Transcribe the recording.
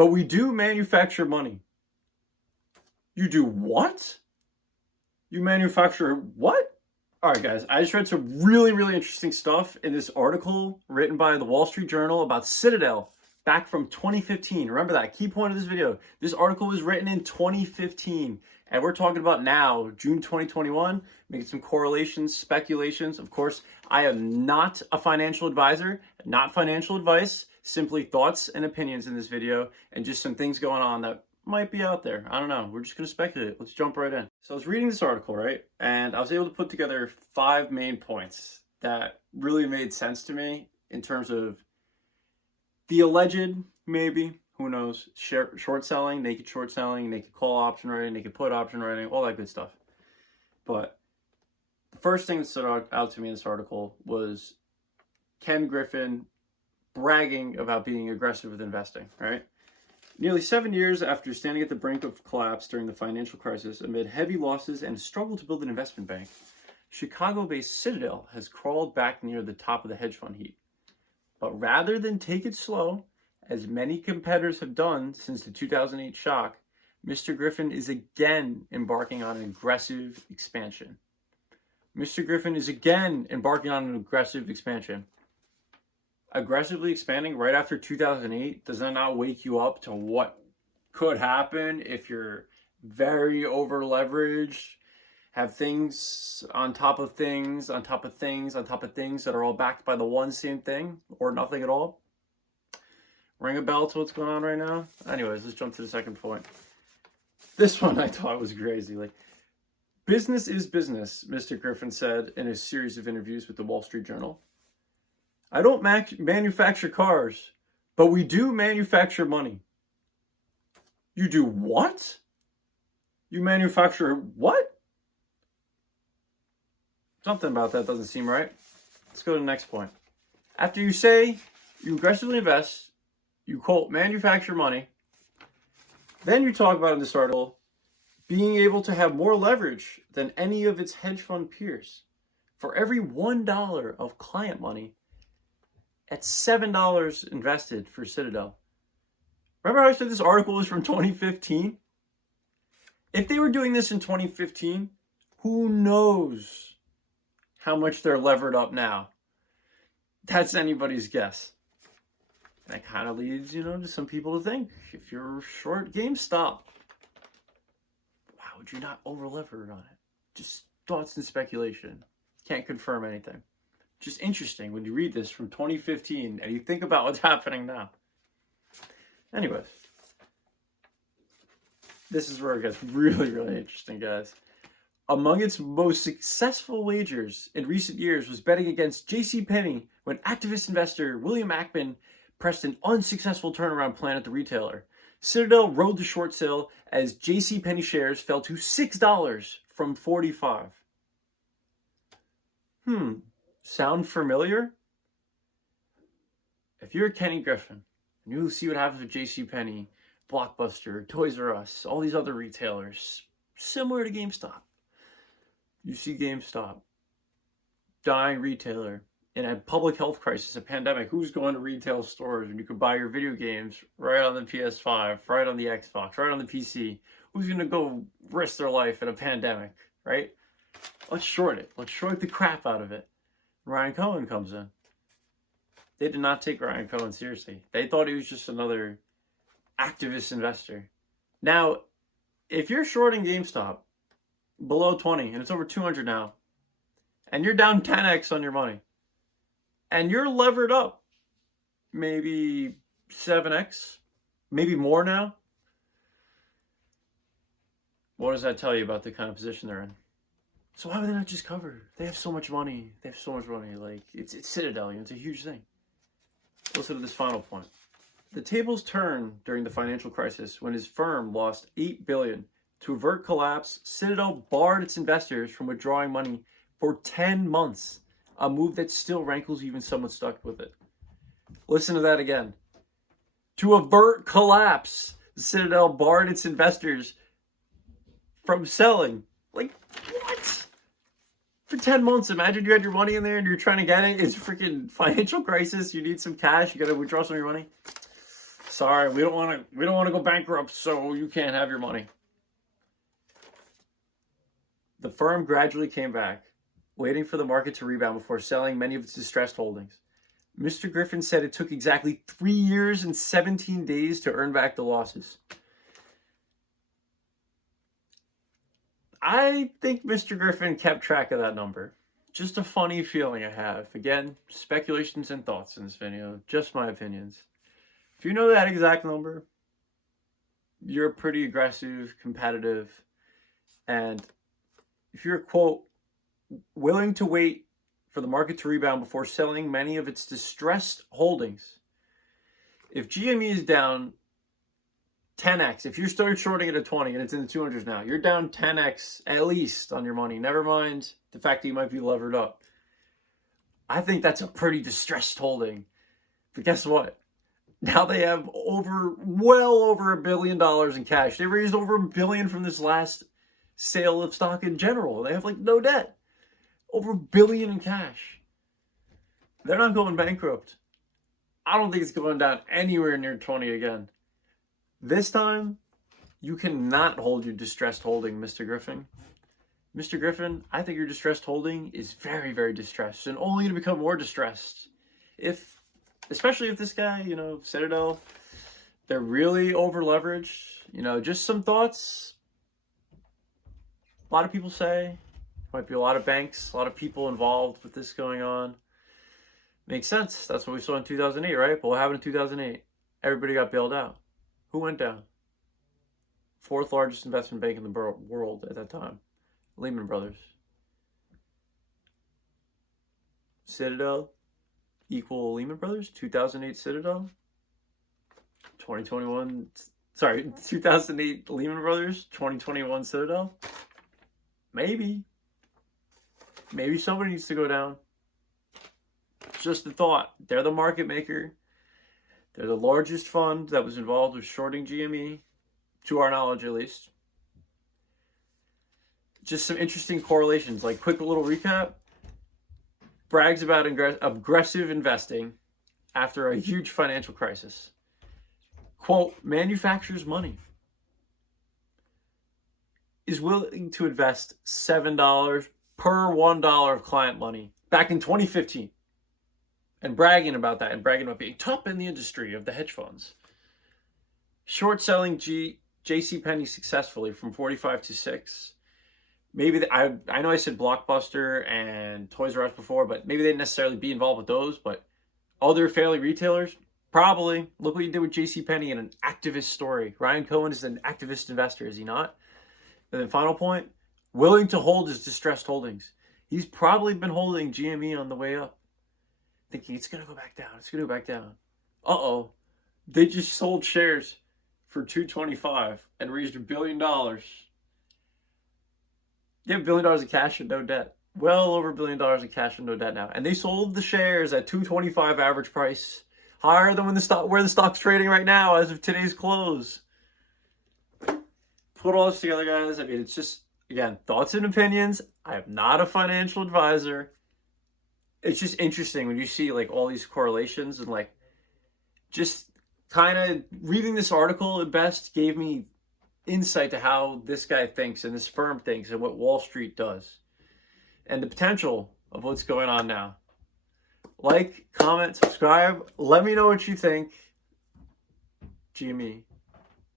but we do manufacture money. You do what? You manufacture what? All right, guys, I just read some really, really interesting stuff in this article written by the Wall Street Journal about Citadel back from 2015. Remember that key point of this video. This article was written in 2015, and we're talking about now, June 2021, making some correlations, speculations. Of course, I am not a financial advisor, not financial advice, simply thoughts and opinions in this video, and just some things going on that might be out there. I don't know. We're just going to speculate. Let's jump right in. So I was reading this article, right? And I was able to put together 5 main points that really made sense to me in terms of the alleged, maybe, who knows, short selling, naked call option writing, naked put option writing, all that good stuff. But the first thing that stood out to me in this article was Ken Griffin bragging about being aggressive with investing, right? Nearly 7 years after standing at the brink of collapse during the financial crisis amid heavy losses and a struggle to build an investment bank, Chicago-based Citadel has crawled back near the top of the hedge fund heap. But rather than take it slow, as many competitors have done since the 2008 shock, Mr. Griffin is again embarking on an aggressive expansion. Aggressively expanding right after 2008, does that not wake you up to what could happen if you're very over leveraged, have things on top of things on top of things on top of things that are all backed by the one same thing or nothing at all? Ring a bell to what's going on right now? Anyways, let's jump to the second point. This one I thought was crazy. Like, business is business, Mr. Griffin said in a series of interviews with the Wall Street Journal. I don't manufacture cars, but we do manufacture money. You do what? You manufacture what? Something about that doesn't seem right. Let's go to the next point. After you say you aggressively invest, you quote manufacture money, then you talk about in this article being able to have more leverage than any of its hedge fund peers. For every $1 of client money, at $7 invested for Citadel. Remember how I said this article was from 2015? If they were doing this in 2015, who knows how much they're levered up now? That's anybody's guess. And that kind of leads, to some people to think, if you're short GameStop, why would you not over-lever on it? Just thoughts and speculation. Can't confirm anything. Just interesting when you read this from 2015 and you think about what's happening now. Anyways, this is where it gets really, really interesting, guys. Among its most successful wagers in recent years was betting against JCPenney when activist investor William Ackman pressed an unsuccessful turnaround plan at the retailer. Citadel rode the short sale as JCPenney shares fell to $6 from $45. Sound familiar? If you're Ken Griffin, and you see what happens with JCPenney, Blockbuster, Toys R Us, all these other retailers, similar to GameStop. You see GameStop, dying retailer, in a public health crisis, a pandemic. Who's going to retail stores when you could buy your video games right on the PS5, right on the Xbox, right on the PC? Who's going to go risk their life in a pandemic, right? Let's short it. Let's short the crap out of it. Ryan Cohen comes in. They did not take Ryan Cohen seriously. They thought he was just another activist investor. Now, if you're shorting GameStop below 20 and it's over 200 now, and you're down 10x on your money, and you're levered up maybe 7x, maybe more now, what does that tell you about the kind of position they're in? So why would they not just cover? They have so much money. Like, it's Citadel. It's a huge thing. Listen to this final point. The tables turned during the financial crisis when his firm lost $8 billion. To avert collapse, Citadel barred its investors from withdrawing money for 10 months, a move that still rankles even someone stuck with it. Listen to that again. To avert collapse, Citadel barred its investors from selling. Like, what? For 10 months, imagine you had your money in there and you're trying to get it. It's a freaking financial crisis. You need some cash. You got to withdraw some of your money. Sorry, we don't want to go bankrupt, so you can't have your money. The firm gradually came back, waiting for the market to rebound before selling many of its distressed holdings. Mr. Griffin said it took exactly 3 years and 17 days to earn back the losses. I think Mr. Griffin kept track of that number. Just a funny feeling I have. Again, speculations and thoughts in this video. Just my opinions. If you know that exact number, you're pretty aggressive, competitive, and if you're, quote, willing to wait for the market to rebound before selling many of its distressed holdings. If GME is down 10x, if you start shorting it at 20 and it's in the 200s now, you're down 10x at least on your money. Never mind the fact that you might be levered up. I think that's a pretty distressed holding. But guess what? Now they have well over $1 billion in cash. They raised over $1 billion from this last sale of stock in general. They have like no debt. Over $1 billion in cash. They're not going bankrupt. I don't think it's going down anywhere near 20 again. This time, you cannot hold your distressed holding, Mr. Griffin. Mr. Griffin, I think your distressed holding is very, very distressed and only going to become more distressed. Especially if this guy, Citadel, they're really over leveraged. Just some thoughts. A lot of people say, might be a lot of banks, a lot of people involved with this going on. Makes sense. That's what we saw in 2008, right? But what happened in 2008? Everybody got bailed out. Who went down? Fourth largest investment bank in the world at that time. Lehman Brothers. Citadel equal Lehman Brothers? 2008 Citadel? 2008 Lehman Brothers? 2021 Citadel? Maybe. Maybe somebody needs to go down. Just a thought. They're the market maker. They're the largest fund that was involved with shorting GME, to our knowledge at least. Just some interesting correlations. Like, quick little recap. Brags about aggressive investing after a huge financial crisis. Quote, manufactures money. Is willing to invest $7 per $1 of client money back in 2015. And bragging about that and bragging about being top in the industry of the hedge funds. Short selling JCPenney successfully from 45 to 6. Maybe I know I said Blockbuster and Toys R Us before, but maybe they didn't necessarily be involved with those. But other fairly retailers, probably. Look what you did with JCPenney in an activist story. Ryan Cohen is an activist investor, is he not? And then final point, willing to hold his distressed holdings. He's probably been holding GME on the way up, thinking it's going to go back down. It's going to go back down. Uh-oh. They just sold shares for $225 and raised $1 billion. They have $1 billion in cash and no debt. Well over $1 billion in cash and no debt now. And they sold the shares at $225 average price. Higher than where the stock's trading right now as of today's close. Put all this together, guys. I mean, it's just, again, thoughts and opinions. I am not a financial advisor. It's just interesting when you see like all these correlations and like just kind of reading this article at best gave me insight to how this guy thinks and this firm thinks and what Wall Street does and the potential of what's going on now. Like, comment, subscribe. Let me know what you think. GME.